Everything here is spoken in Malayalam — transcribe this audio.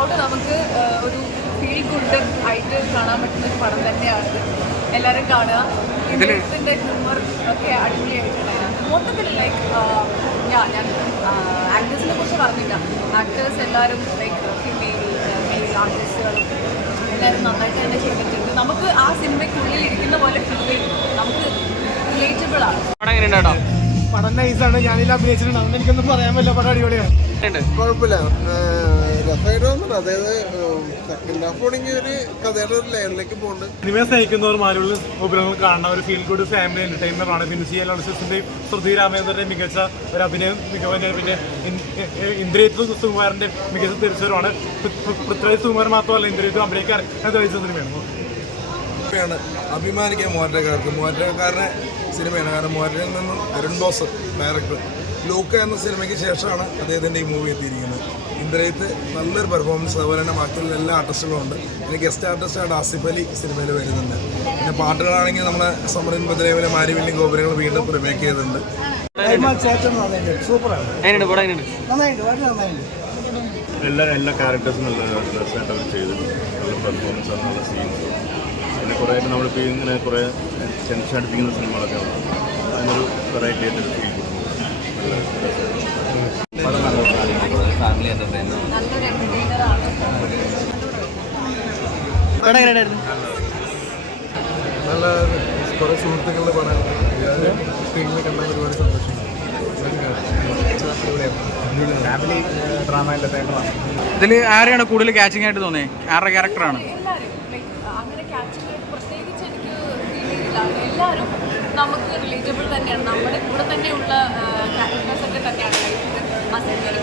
ത്രൂഔട്ട് നമുക്ക് ഒരു ഫീൽ ഗുഡ് ആയിട്ട് കാണാൻ പറ്റുന്ന ഒരു പടം തന്നെയാണ്. എല്ലാവരും കാണുക. ഇതിൻ്റെ ഹ്യൂമർ ഒക്കെ അടിപൊളിയായിട്ടുണ്ടായിരുന്നു. മൊത്തത്തിൽ ലൈക്ക് ഞാൻ ആക്ടേഴ്സിനെ കുറിച്ച് പറഞ്ഞില്ല. ആക്ടേഴ്സ് എല്ലാവരും ലൈക്ക് മെയിൽ ആർട്ടിസ്റ്റുകളും എല്ലാവരും നന്നായിട്ട് തന്നെ ചെയ്തിട്ടുണ്ട്. നമുക്ക് ആ സിനിമയ്ക്കുള്ളിൽ ഇരിക്കുന്ന പോലെ ഫീൽ ചെയ്യും. നമുക്ക് റിലേറ്റബിൾ ആണ്. പടം നൈസാണ്. ഞാനില്ല അഭിനയിച്ചിട്ടുണ്ട്. അതുകൊണ്ട് എനിക്കൊന്നും പറയാൻ പറ്റില്ല. പടം അടിപൊളിയാണ്. കുഴപ്പമില്ല, രസമായിട്ടൊന്നും. അതായത് സെക്കൻഡ് ഹാഫ് തുടങ്ങിയ ഒരു കഥയുടെ ഒരു ലെയറിലേക്ക് പോകുന്നുണ്ട്. സിനിമയെ സ്നേഹിക്കുന്നവർ മാരുള്ള ഉപഗ്രഹങ്ങൾ കാണുന്ന ഒരു ഫീൽ ഗുഡ് ഫാമിലി എന്റർടൈനർ ആണ്. ബിൻസി അലോൺസിന്റെയും ശ്രുതി രാമേന്ദ്രന്റെയും മികച്ച ഒരു അഭിനയം മികവന്, പിന്നെ ഇന്ദ്രിയത്ത് സുകുമാരന്റെ മികച്ച തിരിച്ചവരുമാണ്. പൃഥ്വിരാജ് സുകുമാരൻ മാത്രമല്ല ഇന്ദ്രിയത്തും അഭിനയിക്കാൻ തെളിയിച്ച സിനിമയാണ്. അഭിമാനിക്കാൻ മോഹൻലാൽക്കാരനെ സിനിമയാണ്. കാരണം മോഹൻലാലിൽ നിന്നും അരുൺ ബോസ് ഡയറക്ടർ ലൂക്ക എന്ന സിനിമയ്ക്ക് ശേഷമാണ് അദ്ദേഹത്തിൻ്റെ ഈ മൂവി എത്തിയിരിക്കുന്നത്. ഇന്ദ്രയത്ത് നല്ലൊരു പെർഫോമൻസ്, അതുപോലെ തന്നെ ബാക്കിയുള്ള എല്ലാ ആർട്ടിസ്റ്റുകളും ഉണ്ട്. പിന്നെ ഗസ്റ്റ് ആർട്ടിസ്റ്റായിട്ട് ആസിഫ് അലി സിനിമയിൽ വരുന്നുണ്ട്. പിന്നെ പാട്ടുകളാണെങ്കിൽ നമ്മളെ സമറിൻ ബദ്രേവിലെ മാരിവില്ലി ഗോപുരങ്ങൾ വീണ്ടും റിമേക്ക് ചെയ്തിട്ടുണ്ട്. എല്ലാ ക്യാരക്ടേഴ്സും നല്ല രസമായിട്ട് അവർ ചെയ്തിട്ടുണ്ട്. നല്ല പെർഫോമൻസാണ്, നല്ല സീൻസ്. പിന്നെ കുറേ ആയിട്ട് നമ്മളിപ്പോൾ ഇങ്ങനെ കുറേ ടെൻഷൻ അടിപ്പിക്കുന്ന സിനിമകളൊക്കെ ഉണ്ട്. അതിനൊരു വെറൈറ്റി ആയിട്ടൊരു ഫീൽ കൊടുക്കും. നല്ലൊരു എന്റർടൈനർ ആണ്. നല്ല കുറേ സുഹൃത്തുക്കളുടെ പടം സ്ക്രീനിൽ കണ്ടാൽ ഒരുപാട് സന്തോഷം. ഇതിൽ ആരെയാണ് കൂടുതൽ ക്യാച്ചിങ് ആയിട്ട് തോന്നിയത്? ആരുടെ ക്യാരക്ടറാണ്? എല്ലാവരും ലൈക്ക് അങ്ങനെ ക്യാച്ചിങ് ആയിട്ട് പ്രത്യേകിച്ച് എനിക്ക് ഫീൽ ചെയ്തില്ല. എല്ലാവരും നമുക്ക് റിലേറ്റബിൾ തന്നെയാണ്. നമ്മുടെ കൂടെ തന്നെയുള്ള ക്യാരക്ടേഴ്സൊക്കെ തന്നെയാണ് ലൈഫിൽ ആ സിനിമയിൽ